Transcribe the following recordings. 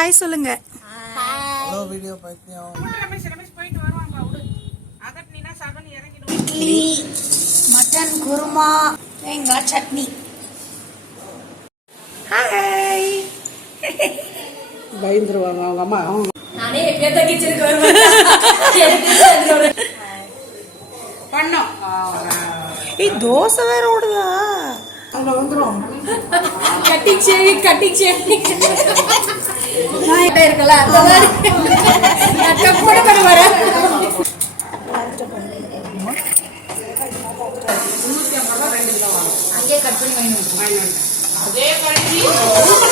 Hi சொல்லுங்க. Hello video பைத்தியம். ரமேஷ் போயிட்டு வருவாங்க. விடு. அதட்டினா சகன் இறங்கிடும். இட்லி, மட்டன் குருமா, தேங்காய் சட்னி. ஹாய். பயந்துருவாங்க அவங்க அம்மா. நானே எப்படியா கிச்சனுக்கு வருவேன். பண்ணோம். ஏய் தோசை வேற ஓடுதா? அங்க வந்துரும். கட்டி சேவி நான் இருக்கல அந்த மாதிரி நான் கூட பண்ண வரேன். அங்கே கட் பண்ணி வாங்கினோம். அதே கழிச்சி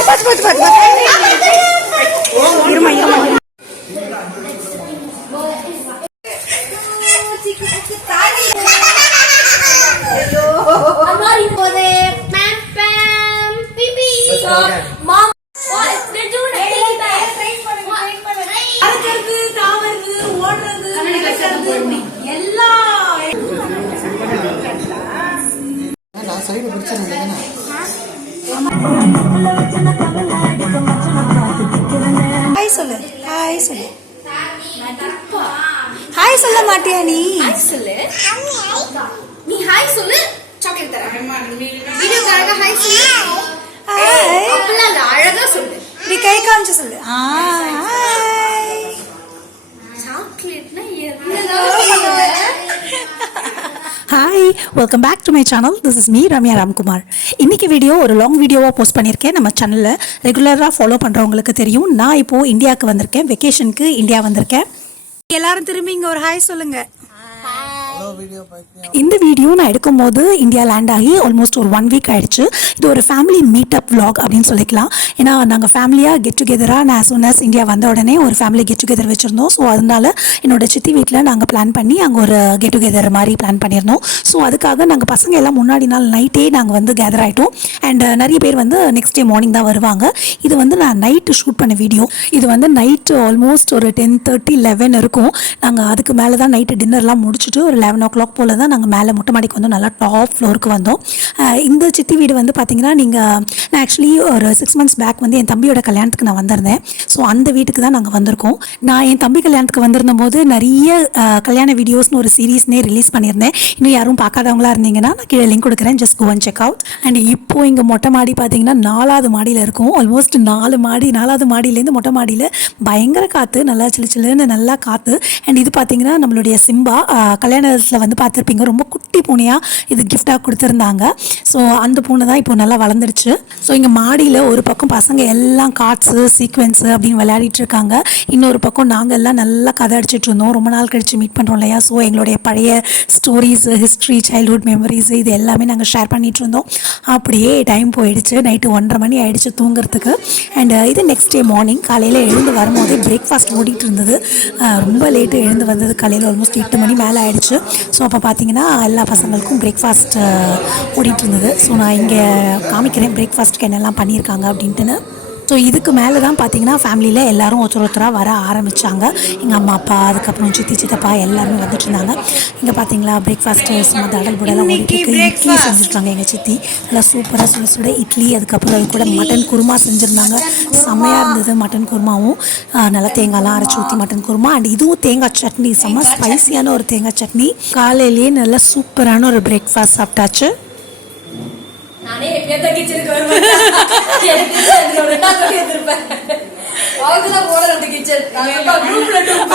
பாத்து இருமா Amari pode pam pam pipi mom they're doing a thing அறுக்கிறது தாவறது ஓடுறது எல்லா நான் சைடு பிடிச்சிருந்தேன். ஹாய் சொல்லு. ஹாய் சொல்லு. ஹாய் சொல்ல மாட்டியா நீ? சொல்லு நீ ஹாய் சொல்லு சாக்லேட் தரேன் வீடியோக்காக ஹாய் சொல்லு ஹாய். அப்பலாம் இல்ல அழகா சொல்லு நீ கை காமிச்சு சொல்லு. ஹாய். சாக்லேட்னா hi, welcome back to my channel. This is me Ramya Ramkumar. இன்றைக்கி வீடியோ ஒரு லாங் வீடியோவாக போஸ்ட் பண்ணியிருக்கேன். நம்ம சேனலில் ரெகுலராக ஃபாலோ பண்ணுறவங்களுக்கு தெரியும். நான் இப்போது இந்தியாவுக்கு வந்திருக்கேன். வெக்கேஷனுக்கு இந்தியா வந்திருக்கேன். எல்லாரும் திரும்பி இங்க ஒரு ஹாய் சொல்லுங்க. ஹலோ வீடியோ பைத்தியம். இந்த வீடியோ நான் எடுக்கும்போது இந்தியா லேண்ட் ஆகி ஆல்மோஸ்ட் ஒரு 1 வீக் ஆயிடுச்சு. இது ஒரு ஃபேமிலி மீட்டப் vlog அப்படின்னு சொல்லிக்கலாம். ஏன்னா நாங்கள் ஃபேமிலியாக கெட் டுகெதராக நான் சூனஸ் இந்தியா வந்த உடனே ஒரு ஃபேமிலி கெட் டுகெதர் வச்சுருந்தோம். ஸோ அதனால என்னோட சித்தி வீட்டில் நாங்கள் பிளான் பண்ணி அங்கே ஒரு கெட் டுகெதர் மாதிரி பிளான் பண்ணியிருந்தோம். ஸோ அதுக்காக நாங்கள் பசங்க எல்லாம் முன்னாடி நாள் நைட்டே நாங்கள் வந்து கேதர் ஆகிட்டோம். அண்ட் நிறைய பேர் வந்து நெக்ஸ்ட் டே மார்னிங் தான் வருவாங்க. இது வந்து நான் நைட்டு ஷூட் பண்ண வீடியோ. இது வந்து நைட்டு ஆல்மோஸ்ட் ஒரு 10:30 11 இருக்கும். நாங்கள் அதுக்கு மேலே தான் நைட்டு டின்னர்லாம் முடிச்சுட்டு ஒரு 11 o'clock போல் தான் நாங்கள் மேலே மொட்டை மாடிக்கு வந்து நல்லா டாப் ஃப்ளோருக்கு வந்தோம். இந்த சித்தி வீடு வந்து பார்த்திங்கன்னா நான் ஆக்சுவலி ஒரு 6 months பேக் வந்து என் தம்பியோட கல்யாணத்துக்கு நான் வந்திருந்தேன். ஸோ அந்த வீட்டுக்கு தான் நாங்கள் வந்திருக்கோம். நான் என் தம்பி கல்யாணத்துக்கு வந்திருந்த போது நிறைய கல்யாண வீடியோஸ்னு ஒரு சீரீஸ்னே ரிலீஸ் பண்ணியிருந்தேன். இன்னும் யாரும் பார்க்காதவங்களா இருந்தீங்கன்னா நான் கீழே லிங்க் கொடுக்குறேன். Just go and check out. And இப்போது இங்கே மொட்டை மாடி பார்த்திங்கன்னா 4வது மாடியில் இருக்கும். ஆல்மோஸ்ட் 4வது மாடியிலேருந்து மொட்டை மாடியில் பயங்கர காற்று, நல்லா சில்லுன்னு நல்லா காற்று. அண்ட் இது பார்த்திங்கன்னா நம்மளுடைய சிம்பா கல்யாணத்தில் வந்து பார்த்துருப்பீங்க, ரொம்ப குட்டி பூனையாக இது கிஃப்டாக கொடுத்துருந்தாங்க. ஸோ அந்த பூனை தான் இப்போ நல்லா வளர்ந்துருச்சு. ஸோ இங்கே மாடியில் ஒரு பக்கம் பசங்க எல்லாம் கார்ட்ஸு சீக்வென்ஸு அப்படின்னு விளையாடிட்டு இருக்காங்க. இன்னொரு பக்கம் நாங்கள் எல்லாம் நல்லா கதை அடிச்சிட்டு இருந்தோம். ரொம்ப நாள் கழித்து மீட் பண்ணுறோம் இல்லையா? ஸோ எங்களுடைய பழைய ஸ்டோரிஸு, ஹிஸ்ட்ரி, சைல்ட்ஹுட் மெமரிஸ் இது எல்லாமே நாங்கள் ஷேர் பண்ணிகிட்டு இருந்தோம். அப்படியே டைம் போயிடுச்சு. நைட்டு 1:30 மணி ஆகிடுச்சு தூங்குறதுக்கு. அண்ட் இது நெக்ஸ்ட் டே மார்னிங் காலையில் எழுந்து வரும்போதே பிரேக்ஃபாஸ்ட் ஓடிட்டு இருந்தது. ரொம்ப லேட்டு எழுந்து வந்தது. காலையில் ஆல்மோஸ்ட் 8 மணி மேலே ஆகிடுச்சு. ஸோ அப்போ பார்த்தீங்கன்னா எல்லா பசங்களுக்கும் பிரேக்ஃபாஸ்ட் ஓடிட்டு இருந்தது. ஸோ நான் இங்கே காமிக்கிறேன் பிரேக்ஃபாஸ்ட்டுக்கு என்னெல்லாம் பண்ணியிருக்காங்க அப்படின்ட்டுன்னு. ஸோ இதுக்கு மேலே தான் பார்த்தீங்கன்னா ஃபேமிலியில் எல்லோரும் ஒருத்தராக வர ஆரம்பித்தாங்க. எங்கள் அம்மா அப்பா, அதுக்கப்புறம் சித்தி சித்தப்பா எல்லாருமே வந்துட்டு இருந்தாங்க. இங்கே பார்த்தீங்களா பிரேக்ஃபாஸ்ட்டு சும்மா தடல் புடலாம் ஓடிட்டு இருக்கு. இட்லி செஞ்சுருக்காங்க எங்கள் சித்தி, நல்லா சூப்பராக சுட இட்லி. அதுக்கப்புறம் அது கூட மட்டன் குருமா செஞ்சுருந்தாங்க. செம்மையாக இருந்தது மட்டன் குருமாவும். நல்லா தேங்காய்லாம் அரைச்சி ஊற்றி மட்டன் குருமா. அண்ட் இதுவும் தேங்காய் சட்னி, செம்ம ஸ்பைசியான ஒரு தேங்காய் சட்னி. காலையிலேயே நல்லா சூப்பரான ஒரு பிரேக்ஃபாஸ்ட் சாப்பிட்டாச்சு. நானே எப்படியா கிச்சனுக்கு வருவேன்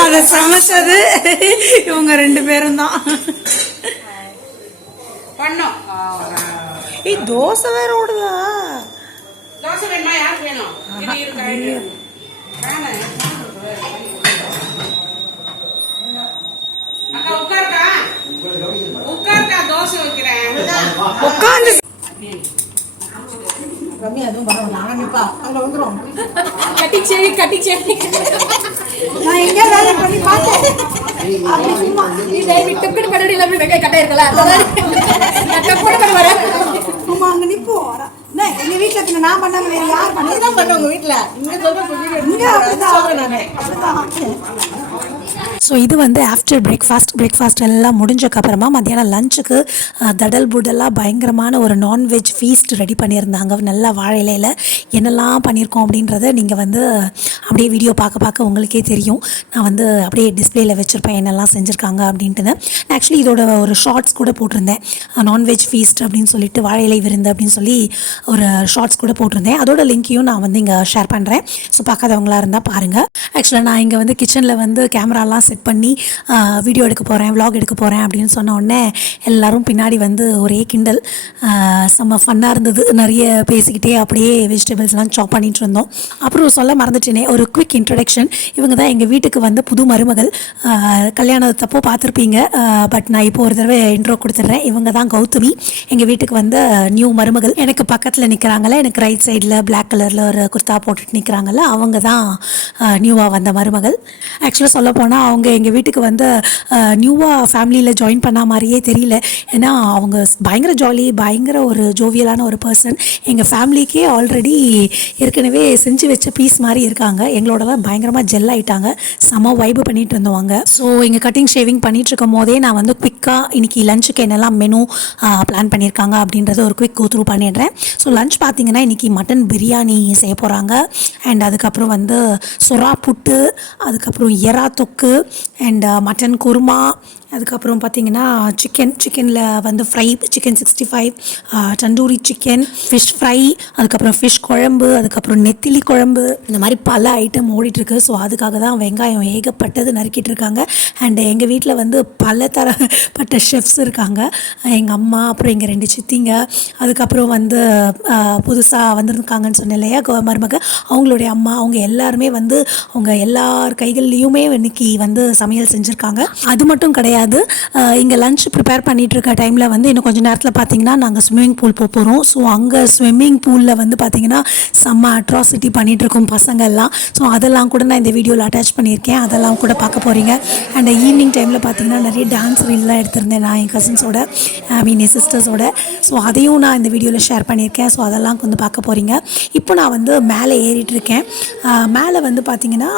அதை சமைச்சது இவங்க 2 பேரும் தான். பண்ணோம். ஏய் தோசை வேற ஓடுதா? தோசை வேணுமா? யாருக்கு வேணும்? இது இருக்கு. அக்கா உட்காருக்கா தோசை வைக்கிறேன். உட்காந்து ரம்யா அதுவும் பரவாயில்ல. நான் நிப்பா அங்க வந்துரும். கட்டி சேவி நான் எங்க வேலை பண்ணி பார்த்தேன். அப்படி சும்மா நீ டக்குனு படடி இல்லாம கட்டா இருக்கல நான் டக்குனு பண்ண வரேன். அம்மா அங்க நிப்போம். எங்க வீட்டுல நான் பண்ணாம வேற யார் பண்ண உங்க வீட்டுல? இங்க சொல்ற இங்க அப்படிதான். ஸோ இது வந்து ஆஃப்டர் பிரேக்ஃபாஸ்ட் எல்லாம் முடிஞ்சக்கப்புறமா மத்தியானம் லஞ்சுக்கு தடல் புடலாக பயங்கரமான ஒரு நான்வெஜ் ஃபீஸ்ட் ரெடி பண்ணியிருந்தாங்க. நல்லா வாழை இலையில் என்னெல்லாம் பண்ணியிருக்கோம் அப்படின்றத நீங்கள் வந்து அப்படியே வீடியோ பார்க்க உங்களுக்கே தெரியும். நான் வந்து அப்படியே டிஸ்பிளேயில் வச்சுருப்பேன் என்னெல்லாம் செஞ்சுருக்காங்க அப்படின்ட்டுன்னு. ஆக்சுவலி இதோட ஒரு ஷார்ட்ஸ் கூட போட்டிருந்தேன், நான்வெஜ் ஃபீஸ்ட் அப்படின்னு சொல்லிட்டு வாழை இலை விருந்து அப்படின்னு சொல்லி ஒரு ஷார்ட்ஸ் கூட போட்டிருந்தேன். அதோட லிங்க்கையும் நான் வந்து இங்கே ஷேர் பண்ணுறேன். ஸோ பார்க்காதவங்களாக இருந்தால் பாருங்கள். ஆக்சுவலாக நான் இங்கே வந்து கிச்சனில் வந்து கேமராலாம் செட் பண்ணி வீடியோ எடுக்க போகிறேன், vlog எடுக்க போகிறேன் அப்படின்னு சொன்ன உடனே எல்லோரும் பின்னாடி வந்து ஒரே கிண்டல். செம்ம ஃபன்னாக இருந்தது. நிறைய பேசிக்கிட்டே அப்படியே வெஜிடபிள்ஸ்லாம் சாப் பண்ணிட்டு இருந்தோம். அப்புறம் சொல்ல மறந்துட்டேனே, ஒரு குவிக் இன்ட்ரடக்ஷன். இவங்க தான் எங்கள் வீட்டுக்கு வந்து புது மருமகள். கல்யாணத்தப்போ பார்த்துருப்பீங்க, பட் நான் இப்போ ஒரு தடவை இன்ட்ரோ கொடுத்துட்றேன். இவங்க தான் கௌதமி, எங்கள் வீட்டுக்கு வந்து நியூ மருமகள். எனக்கு பக்கத்தில் நிற்கிறாங்களே, எனக்கு ரைட் சைடில் பிளாக் கலரில் ஒரு குர்த்தா போட்டுட்டு நிற்கிறாங்கல்ல, அவங்க தான் நியூவாக வந்த மருமகள். ஆக்சுவலாக சொல்ல போனால் அவங்க எங்கள் வீட்டுக்கு வந்து நியூவாக ஃபேமிலியில் ஜாயின் பண்ண மாதிரியே தெரியல. ஏன்னா அவங்க பயங்கர ஜாலி, பயங்கர ஒரு ஜோவியலான ஒரு பர்சன். எங்கள் ஃபேமிலிக்கே ஆல்ரெடி ஏற்கனவே செஞ்சு வச்ச பீஸ் மாதிரி இருக்காங்க. எங்களோடலாம் பயங்கரமாக ஜெல் ஆகிட்டாங்க. செம வைப்பு பண்ணிட்டு இருந்தவங்க. ஸோ இங்கே கட்டிங் ஷேவிங் பண்ணிட்டு இருக்கும் போதே நான் வந்து குவிக்காக இன்றைக்கி லஞ்சுக்கு என்னெல்லாம் மெனு பிளான் பண்ணியிருக்காங்க அப்படின்றத ஒரு குவிக் கோத்ரூ பண்ணிடுறேன். ஸோ லஞ்ச் பார்த்தீங்கன்னா இன்றைக்கி மட்டன் பிரியாணி செய்ய போகிறாங்க. அண்ட் அதுக்கப்புறம் வந்து சுறா புட்டு, அதுக்கப்புறம் எறா தொக்கு அண்ட் மட்டன் குருமா, அதுக்கப்புறம் பார்த்திங்கன்னா சிக்கனில் வந்து fry, chicken 65, tandoori chicken, fish fry, அதுக்கப்புறம் ஃபிஷ் குழம்பு, அதுக்கப்புறம் நெத்திலி குழம்பு, இந்த மாதிரி பல ஐட்டம் ஓடிட்டுருக்கு. ஸோ அதுக்காக தான் வெங்காயம் ஏகப்பட்டது நறுக்கிட்டு இருக்காங்க. அண்ட் எங்கள் வீட்டில் வந்து பல தரப்பட்ட ஷெஃப்ஸ் இருக்காங்க. எங்கள் அம்மா, அப்புறம் எங்கள் 2 சித்திங்க, அதுக்கப்புறம் வந்து புதுசாக வந்திருக்காங்கன்னு சொன்னேன் இல்லையா மருமக, அவங்களுடைய அம்மா, அவங்க எல்லாருமே வந்து அவங்க எல்லார் கைகள்லேயுமே இன்னைக்கு வந்து சமையல் செஞ்சுருக்காங்க. அது மட்டும் கிடையாது, இங்கே லஞ்ச் ப்ரிப்பேர் பண்ணிகிட்டு இருக்க டைமில் வந்து இன்னும் கொஞ்சம் நேரத்தில் பார்த்தீங்கன்னா நாங்கள் ஸ்விம்மிங் பூல் போகிறோம். ஸோ அங்கே ஸ்விம்மிங் பூலில் வந்து பார்த்திங்கன்னா செம்ம அட்ராசிட்டி பண்ணிகிட்ருக்கோம் பசங்க எல்லாம். ஸோ அதெல்லாம் கூட நான் இந்த வீடியோவில் அட்டாச் பண்ணியிருக்கேன், அதெல்லாம் கூட பார்க்க போகிறீங்க. அண்ட் ஈவினிங் டைமில் பார்த்திங்கன்னா நிறைய டான்ஸ் ரீல்லாம் எடுத்திருந்தேன் நான் என் கசின்ஸோட, என் சிஸ்டர்ஸோட. ஸோ அதையும் நான் இந்த வீடியோவில் ஷேர் பண்ணியிருக்கேன். ஸோ அதெல்லாம் வந்து பார்க்க போகிறீங்க. இப்போ நான் வந்து மேலே ஏறிட்டுருக்கேன். மேலே வந்து பார்த்திங்கன்னா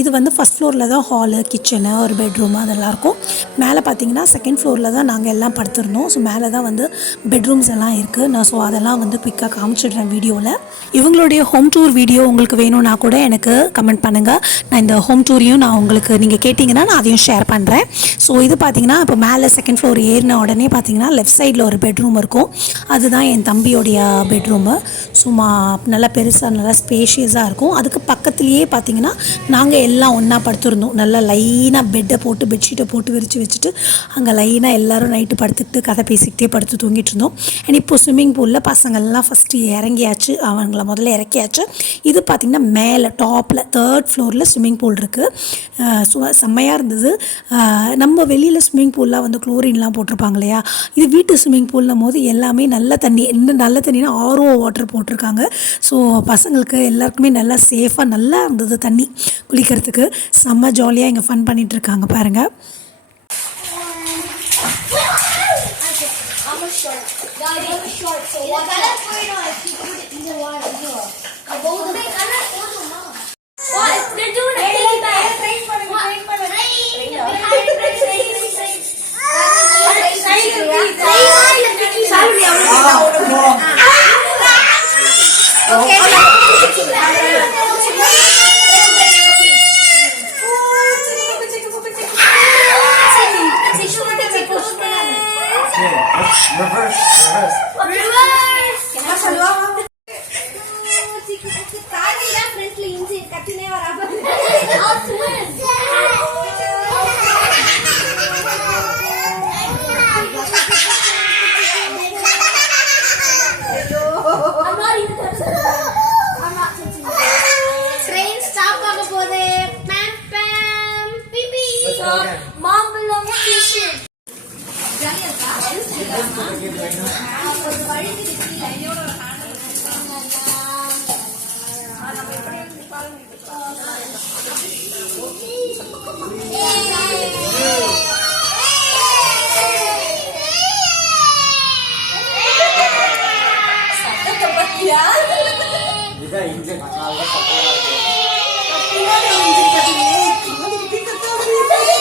இது வந்து ஃபஸ்ட் ஃப்ளோரில் தான் ஹாலு, கிச்சனு, ஒரு பெட்ரூமு அதெல்லாம் இருக்கும். மேலே பார்த்தீங்கன்னா செகண்ட் ஃப்ளோரில் தான் நாங்கள் எல்லாம் படுத்துருந்தோம். ஸோ மேலே தான் வந்து பெட்ரூம்ஸ் எல்லாம் இருக்குது. நான் ஸோ அதெல்லாம் வந்து குயிக்காக காமிச்சிடுறேன் வீடியோவில். இவங்களுடைய ஹோம் டூர் வீடியோ உங்களுக்கு வேணும்னா கூட எனக்கு கமெண்ட் பண்ணுங்கள். நான் இந்த ஹோம் டூரையும் நான் உங்களுக்கு நீங்கள் கேட்டிங்கன்னா நான் அதையும் ஷேர் பண்ணுறேன். ஸோ இது பார்த்தீங்கன்னா இப்போ மேலே செகண்ட் ஃப்ளோர் ஏறின உடனே பார்த்தீங்கன்னா லெஃப்ட் சைடில் ஒரு பெட்ரூம் இருக்கும். அதுதான் என் தம்பியோடைய பெட்ரூமு. சும்மா நல்லா பெருசாக நல்லா ஸ்பேஷியஸாக இருக்கும். அதுக்கு பக்கத்துலேயே பார்த்தீங்கன்னா நாங்கள் எல்லாம் ஒன்றா படுத்துருந்தோம். நல்லா லைனாக பெட்டை போட்டு பெட்ஷீட்டை போட்டு விரித்து வச்சுட்டு அங்கே லைனாக எல்லோரும் நைட்டு படுத்துக்கிட்டு கதை பேசிக்கிட்டே படுத்து தூங்கிட்டு இருந்தோம். அண்ட் இப்போது ஸ்விம்மிங் பூலில் பசங்கள்லாம் ஃபஸ்ட்டு இறங்கியாச்சு, அவங்கள முதல்ல இறக்கியாச்சு. இது பார்த்திங்கன்னா மேலே டாப்பில் 3rd ஃப்ளோரில் ஸ்விம்மிங் பூல் இருக்குது. செம்மையாக இருந்தது. நம்ம வெளியில் ஸ்விம்மிங் பூல்லாம் வந்து குளோரின்லாம் போட்டிருப்பாங்க இல்லையா, இது வீட்டு ஸ்விம்மிங் பூல்னும் போது எல்லாமே நல்ல தண்ணி, இன்னும் நல்ல தண்ணினா RO வாட்டர் போட்டிருக்காங்க. ஸோ பசங்களுக்கு எல்லாருக்குமே நல்லா சேஃபாக நல்லா இருந்தது தண்ணி குளிக்கிறதுக்கு. செம்ம ஜாலியாக இங்கே ஃபன் பண்ணிகிட்ருக்காங்க பாருங்கள். Ini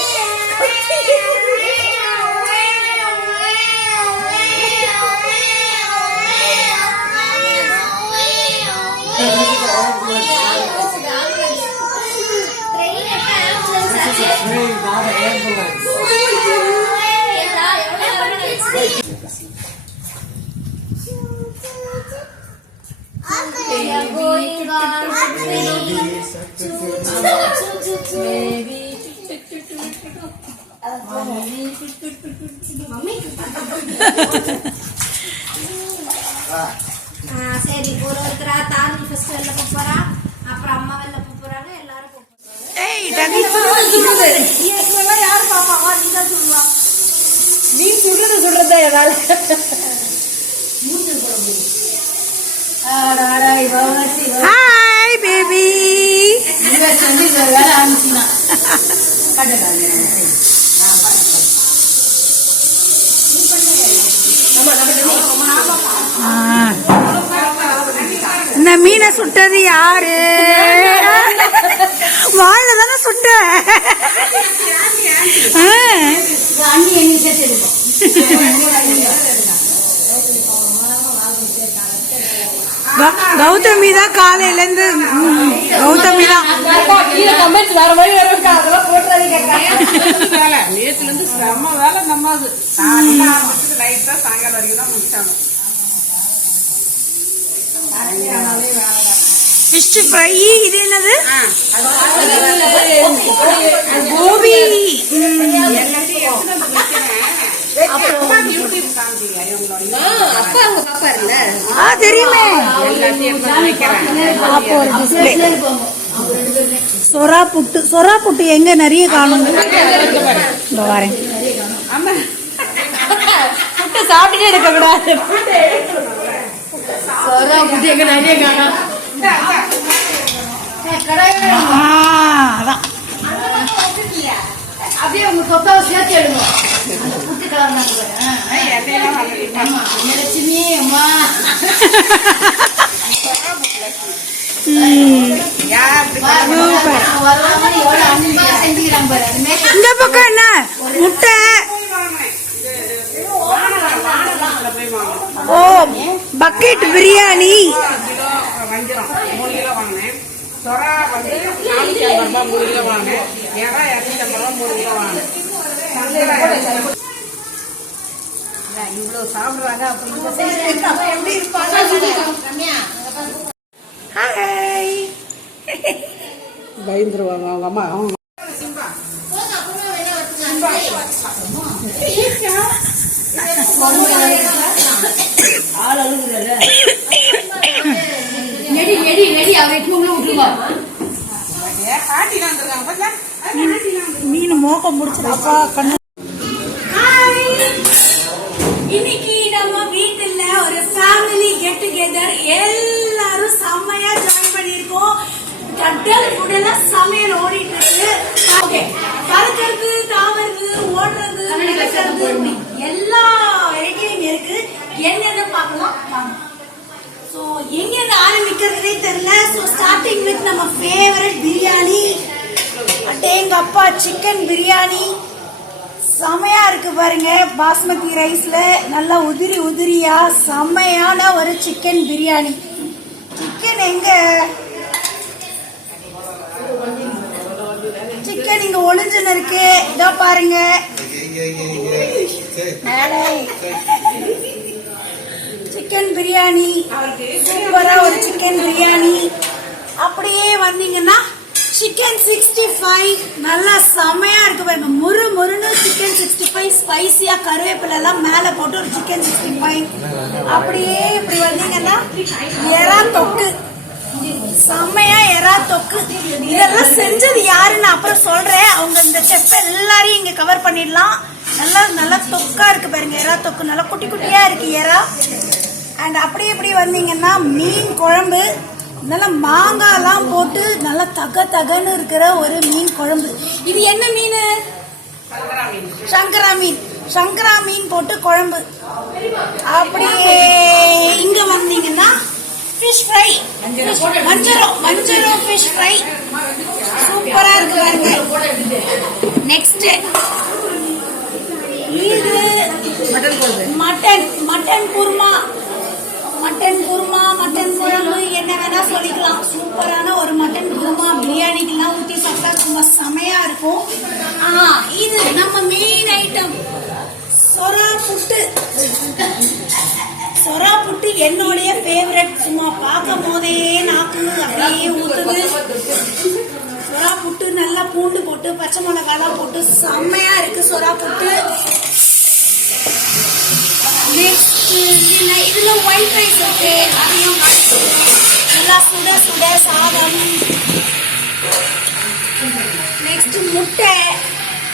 சரி ஒருத்தரா தாண்டி ஃபர்ஸ்ட் வெளில போறா, அப்புறம் அம்மா வெளில போறாங்க, எல்லாரும் யாரு பாப்பாவா? நீ தான் சொல்லுவா. நீ சுடுறதா ஏதாவது ஹாய் பேபி. வந்து இந்த வேலை ஆரம்பிச்சுனா இந்த மீனை சுட்டது யாரு? வாழ தானே சுட்ட. அண்ணி எண்ணி சேர்த்து கௌதமி தான் காலையில இருந்து. கௌதமி தான் கமெண்ட்ஸ் வேற மாதிரி வரும். அதெல்லாம் போட்டுறாதீங்க. நேத்துல இருந்து செம்ம வேலை நம்ம அது லைட்டா சாயங்காலம் வரைக்கும் தான் முடிச்சாங்க. Fish fry. இது என்னது? கோபி. அப்பா அவங்க பாப்பாருல்ல, தெரியுமே. சொரா புட்டு. சொரா புட்டு எங்க நிறைய காணும். வரேன். புட்டு சாப்பிட்டுட்டே இருக்க கூடாது. புட்டு எங்க நிறைய காணும். அதான் அப்படியே உங்க சொத்தாவை சேர்த்து எடுங்க. புட்டு கலந்தாங்க லட்சுமி அம்மா. செஞ்சுக்கிறாங்க பாரு. இந்த பக்கம் என்ன முட்டை? ஓ பக்கெட் பிரியாணி. வஞ்சிரம் 3 கிலோ வாங்கினேன். சொரா வந்து 450 ரூபாய் 3 கிலோ வாங்கினேன். ஏன்னா 250 ரூபாய் 3 கிலோ வாங்கினேன். இவ்வளவு சாப்பிடுறாங்க. எப்படி இருப்பாங்க? ஹாய். பயந்துருவாங்க அவங்க அம்மா. அவங்க ஆள் அழுகுறாரு. நெடி நெடி நெடி அவரை தூங்க விட்டுருவா. பாட்டிலாம் வந்திருக்காங்க பாத்தியா? மீன் மோக்க முடிச்சிருப்பா கண்ணு. இன்னைக்கு நம்ம வீட்டுல ஒரு ஃபேமிலி கெட் டுகெதர். எல்லாரும் செம்மையா ஜாயின் பண்ணிருக்கோம். கடல் உடனே சமையல் ஓடிட்டு இருக்கு. ஓகே, பறக்கிறது, தாவறது, ஓடுறது, நடக்கிறது, எல்லா வெரைட்டியும் இருக்கு. என்னென்ன பார்க்கலாம் வாங்க. ஸோ எங்கேருந்து ஆரம்பிக்கிறதுனே தெரியல. ஸோ ஸ்டார்டிங் வித் நம்ம ஃபேவரட் பிரியாணி. அடேங்கப்பா, சிக்கன் பிரியாணி செமையா இருக்கு பாருங்க. பாஸ்மதி ரைஸ்ல நல்லா உதிரி உதிரியா செமையான ஒரு சிக்கன் பிரியாணி. சிக்கன் எங்க? சிக்கன் இங்க ஒளிஞ்சுன்னு இருக்கு. இதோ பாருங்க. சிக்கன் பிரியாணி சூப்பரா ஒரு சிக்கன் பிரியாணி. அப்படியே வந்தீங்கன்னா சிக்கன் 65 நல்லா செமையா இருக்கு பாருங்க. முறு முறுன்னு சிக்கன் 65 ஸ்பைசியா கருவேப்பிலை எல்லாம் மேல போட்டு ஒரு சிக்கன் 65. அப்படியே இப்படி வந்தீங்கன்னா எறா தொக்கு செம்மையா எறா தொக்கு. இதெல்லாம் செஞ்சது யாருன்னு அப்புறம் சொல்றேன். அவங்க இந்த செஃப் எல்லாரையும் இங்க கவர் பண்ணிடலாம். நல்லா நல்லா தொக்கா இருக்கு பாருங்க. எறா தொக்கு நல்லா குட்டி குட்டியா இருக்கு எறா. அண்ட் அப்படியே இப்படி வந்தீங்கன்னா மீன் குழம்பு. நல்லா மாங்காய்லாம் போட்டு நல்லா தக தகன்னு இருக்கிற ஒரு மீன் குழம்பு. இது என்ன மீன்? சங்கரா மீன். சங்கரா மீன் போட்டு குழம்பு. அப்படியே இங்க வந்தீங்கன்னா ஃபிஷ் ஃப்ரை. வஞ்சரம் ஃபிஷ் ஃப்ரை சூப்பரா இருக்கு பாருங்க. நெக்ஸ்ட் இது மட்டன் குருமா. மட்டன் குழம்பு என்ன வேணா சொல்லிக்கலாம். சூப்பரான ஒரு மட்டன் குருமா பிரியாணிக்கெல்லாம் ஊற்றி சாப்பிட்டா ரொம்ப செமையா இருக்கும். இது சொரா புட்டு என்னுடைய ஃபேவரட். சும்மா பார்க்கும் போதே நாக்கு அப்படியே ஊத்துது. சொரா புட்டு நல்லா பூண்டு போட்டு பச்சை மிளகாலாம் போட்டு செம்மையா இருக்கு சொரா புட்டு. இதுல ஒயிட் ரைஸ் இருக்கு, அதையும் நல்லா சுட சுட சாதம். நெக்ஸ்ட் முட்டை,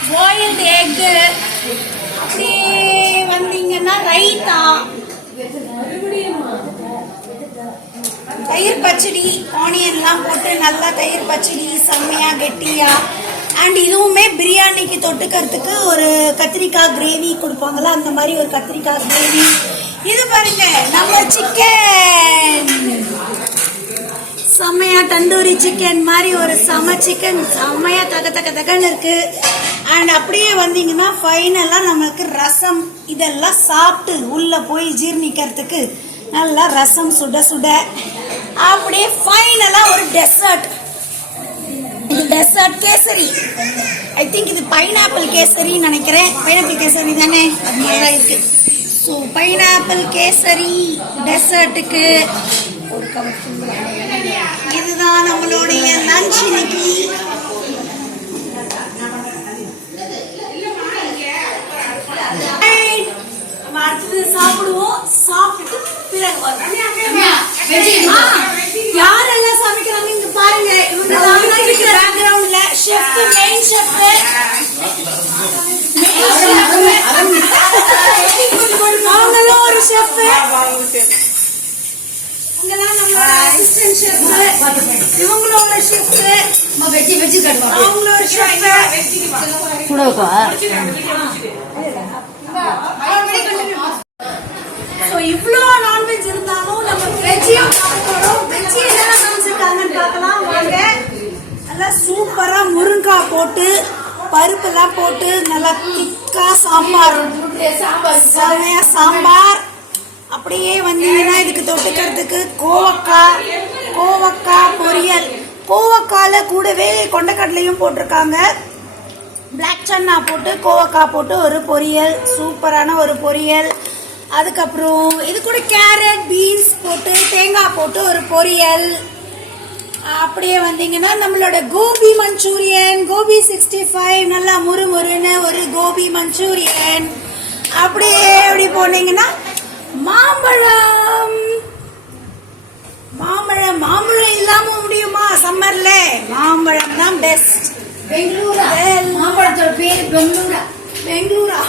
பாயில்டு எக்கு, அப்படியே வந்தீங்கன்னா ரைத்தா, தயிர் பச்சடி, ஆனியன்லாம் போட்டு நல்லா தயிர் பச்சடி செம்மையா கெட்டியா. அண்ட் இதுவுமே பிரியாணிக்கு தொட்டுக்கிறதுக்கு ஒரு கத்திரிக்காய் கிரேவி கொடுப்பாங்களா, அந்த மாதிரி ஒரு கத்திரிக்காய் கிரேவி. இது பாருங்க நம்ம சிக்கன், செம்மையா தந்தூரி சிக்கன் மாதிரி ஒரு செம சிக்கன், செம்மையா தக தக தகன்னு இருக்கு. அண்ட் அப்படியே வந்தீங்கன்னா ஃபைனலா நமக்கு ரசம். இதெல்லாம் சாப்பிட்டு உள்ள போய் ஜீர்ணிக்கிறதுக்கு நல்லா ரசம் சுட சுட. அப்படியே ஃபைனலா ஒரு டெசர்ட். இது டெசர்ட் கேசரி. ஐ திங்க் இது பைனாப்பிள் கேசரின்னு நினைக்கிறேன். பைனாப்பிள் கேசரி தானே, அது நல்லா இருக்கு. ஸோ பைனாப்பிள் கேசரி டெசர்ட்டுக்கு ஒரு கவர். இதுதான் நம்மளுடைய லஞ்ச் இன்னைக்கு. அடுத்தது சாப்பிடுவோம். சாப்பிட்டு பிறகு யாரெல்லாம் சமைக்கிறாங்க இங்க பாருங்க. இவங்க பேக்ரவுண்ட்ல ஷெஃப், மெயின் ஷெஃப், அவங்களும் ஒரு ஷெஃப். இங்கெல்லாம் நம்மளோட அசிஸ்டன்ட் ஷெஃப், இவங்களோட ஷெஃப், அவங்களோட ஷெஃப். ஸோ இவ்வளோ நான்வெஜ் இருந்தாலும் நம்ம வெஜ்ஜையும் சாப்பிட்டோம். வெஜ்ஜி என்னென்ன சமைச்சிருக்காங்கன்னு பார்க்கலாம் வாங்க. நல்லா சூப்பரா முருங்காய் போட்டு பருப்புலாம் போட்டு நல்லா திக்கா சாம்பார், செமையா சாம்பார். அப்படியே வந்தீங்கன்னா இதுக்கு தொட்டுக்கிறதுக்கு கோவக்காய் பொரியல். கோவக்கால கூடவே கொண்டக்கடலையும் போட்டிருக்காங்க. பிளாக் சன்னா போட்டு கோவக்காய் போட்டு ஒரு பொரியல், சூப்பரான ஒரு பொரியல். அதுக்கப்புறம் இது கூட கேரட், பீன்ஸ் போட்டு தேங்காய் போட்டு ஒரு பொரியல். அப்படியே வந்தீங்கன்னா நம்மளோட கோபி மஞ்சூரியன், கோபி 65, நல்லா முறுமுறுன்னு ஒரு கோபி மஞ்சூரியன். அப்படியே அப்படி போனீங்கன்னா மாம்பழம். மாம்பழம் மாம்பழம் இல்லாம முடியுமா சம்மர்ல? மாம்பழம் தான் பெஸ்ட். பெங்களூரா மாம்பழத்தோட பேரு? பெங்களூரா. பெங்களூரா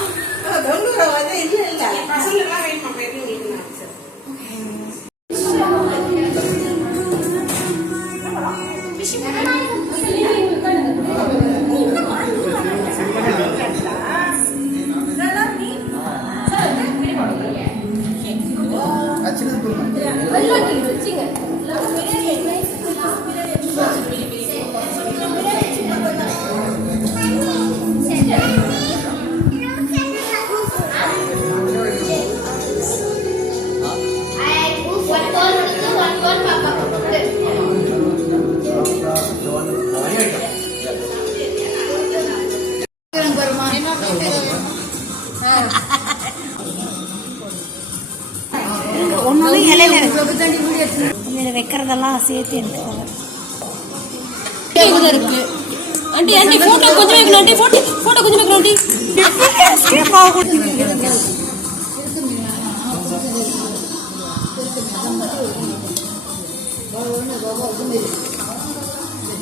ஒன்னு இலையில வைக்கிறதெல்லாம் சேர்த்து எனக்கு இருக்கு. ஆண்டி ஆண்டி போட்டோ கொஞ்சம் வைக்கணும். ஆண்டி போட்டோ கொஞ்சம் வைக்கணும். ஆண்டி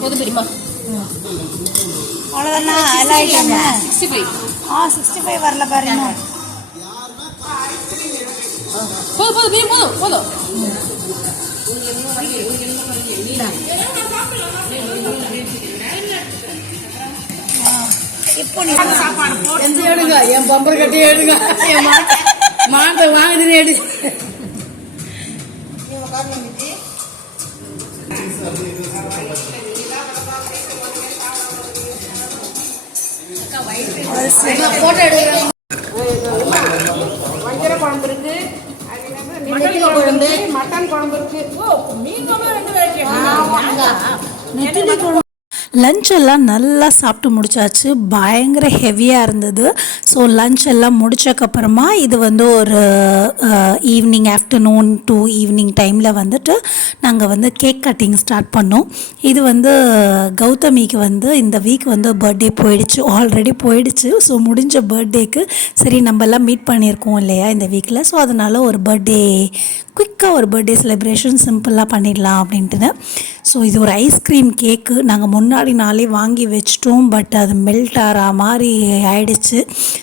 போதும் பெரியமா. அவ்வளோதான் எல்லாம் ஐட்டம்னா 65. 65 வரல பாருங்க. போதும் போதும் போதும். இப்போ நீ எந்த எடுங்க, என் பம்பர் கட்டி எடுங்க, என் மாட்டை வாங்கினு எடு. போட்டோ எடுக்கிறோம். வஞ்சர குழம்பு இருக்கு, குழம்பு, மட்டன் குழம்பு இருக்கு. லஞ்ச் எல்லாம் நல்லா சாப்பிட்டு முடிச்சாச்சு. பயங்கர ஹெவியாக இருந்தது. ஸோ லஞ்ச் எல்லாம் முடிச்சக்கப்புறமா இது வந்து ஒரு ஈவினிங் ஆஃப்டர்நூன் டு ஈவினிங் டைமில் வந்துட்டு நாங்கள் வந்து கேக் கட்டிங் ஸ்டார்ட் பண்ணோம். இது வந்து கௌதமிக்கு வந்து இந்த வீக் வந்து பர்த்டே போயிடுச்சு, ஆல்ரெடி போயிடுச்சு. ஸோ முடிஞ்ச பர்த்டேக்கு சரி நம்மலாம் மீட் பண்ணியிருக்கோம் இல்லையா இந்த வீக்கில், ஸோ அதனால் ஒரு பர்த்டே குயிக்காக ஒரு பர்த்டே செலிப்ரேஷன் சிம்பிளாக பண்ணிடலாம் அப்படின்ட்டுன்னு. ஸோ இது ஒரு ஐஸ்கிரீம் கேக்கு. நாங்கள் முன்னாடி நாளே வாங்கி வச்சிட்டோம், பட் அது மெல்ட் ஆகிற மாதிரி ஆயிடுச்சு.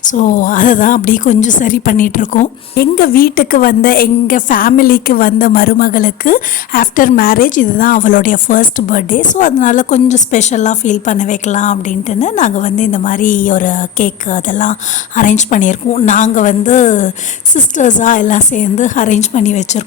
ஸோ அதை தான் அப்படி கொஞ்சம் சரி பண்ணிகிட்ருக்கோம். எங்கள் வீட்டுக்கு வந்த எங்கள் ஃபேமிலிக்கு வந்த மருமகளுக்கு ஆஃப்டர் மேரேஜ் இதுதான் அவளுடைய ஃபர்ஸ்ட் பர்த்டே. ஸோ அதனால் கொஞ்சம் ஸ்பெஷலாக ஃபீல் பண்ண வைக்கலாம் அப்படின்ட்டுன்னு நாங்கள் வந்து இந்த மாதிரி ஒரு கேக்கு அதெல்லாம் அரேஞ்ச் பண்ணியிருக்கோம். நாங்கள் வந்து சிஸ்டர்ஸாக எல்லாம் சேர்ந்து அரேஞ்ச் பண்ணி வச்சுருக்கோம்.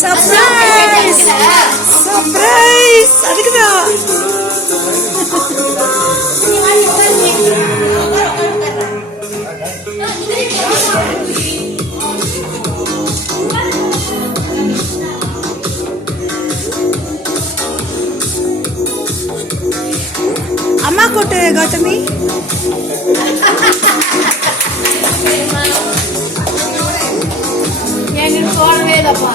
சர்ப்ரைஸ் சர்ப்ரைஸ் அதுக்குதான் அம்மா கூட்டு கௌதமி எங்களுக்கு போடவே இல்லப்பா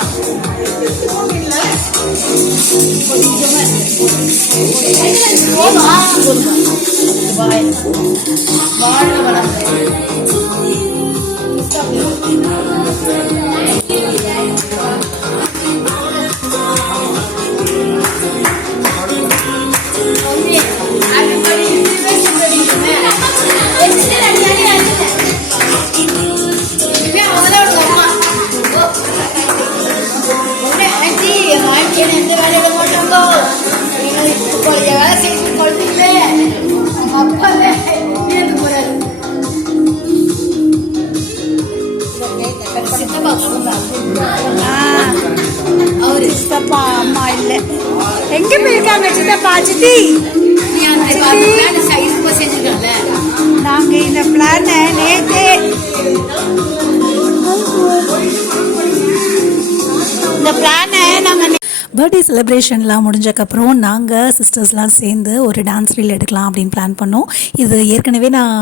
சித்தப்பா அம்மா இல்லை எங்க போயிருக்காங்க சித்தப்பா சித்தி நாங்க இந்த பிளான நேத்தே இந்த பிளான நாங்க பர்த்டே செலிப்ரேஷன்லாம் முடிஞ்சக்கப்புறம் நாங்கள் சிஸ்டர்ஸ்லாம் சேர்ந்து ஒரு டான்ஸ் ரீல் எடுக்கலாம் அப்படின்னு பிளான் பண்ணோம். இது ஏற்கனவே நான்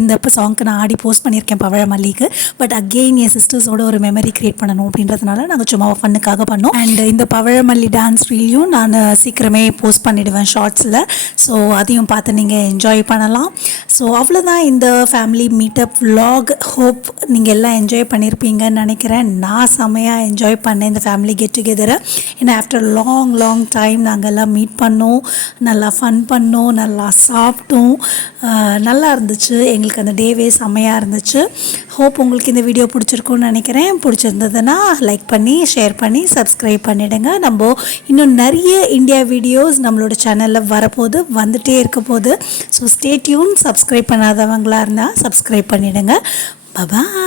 இந்த சாங்க்கு நான் ஆடி போஸ்ட் பண்ணியிருக்கேன் பவழமல்லிக்கு. பட் அகெயின் என் சிஸ்டர்ஸோட ஒரு மெமரி க்ரியேட் பண்ணணும் அப்படின்றதுனால நாங்கள் சும்மா ஃபன்னுக்காக பண்ணோம். அண்ட் இந்த பவழமல்லி டான்ஸ் ரீலையும் நான் சீக்கிரமே போஸ்ட் பண்ணிவிடுவேன் ஷார்ட்ஸில். ஸோ அதையும் பார்த்து நீங்கள் என்ஜாய் பண்ணலாம். ஸோ அவ்வளோதான் இந்த ஃபேமிலி மீட்டப் vlog. ஹோப் நீங்கள் எல்லாம் என்ஜாய் பண்ணியிருப்பீங்கன்னு நினைக்கிறேன். நான் செம்மையாக என்ஜாய் பண்ணேன் இந்த ஃபேமிலி கெட் டுகெதரை. ஏன்னா ஆஃப்டர் லாங் டைம் நாங்கள் எல்லாம் மீட் பண்ணோம், நல்லா ஃபன் பண்ணோம், நல்லா சாப்பிட்டோம், நல்லா இருந்துச்சு. எங்களுக்கு அந்த டேவே செம்மையாக இருந்துச்சு. ஹோப் உங்களுக்கு இந்த வீடியோ பிடிச்சிருக்குன்னு நினைக்கிறேன். பிடிச்சிருந்ததுன்னா லைக் பண்ணி ஷேர் பண்ணி சப்ஸ்கிரைப் பண்ணிவிடுங்க. நம்ம இன்னும் நிறைய இந்தியா வீடியோஸ் நம்மளோட சேனலில் வரப்போது வந்துகிட்டே இருக்க போது. So stay tune. சப்ஸ்கிரைப் பண்ணாதவங்களாக இருந்தால் சப்ஸ்கிரைப் பண்ணிவிடுங்க. பாய்.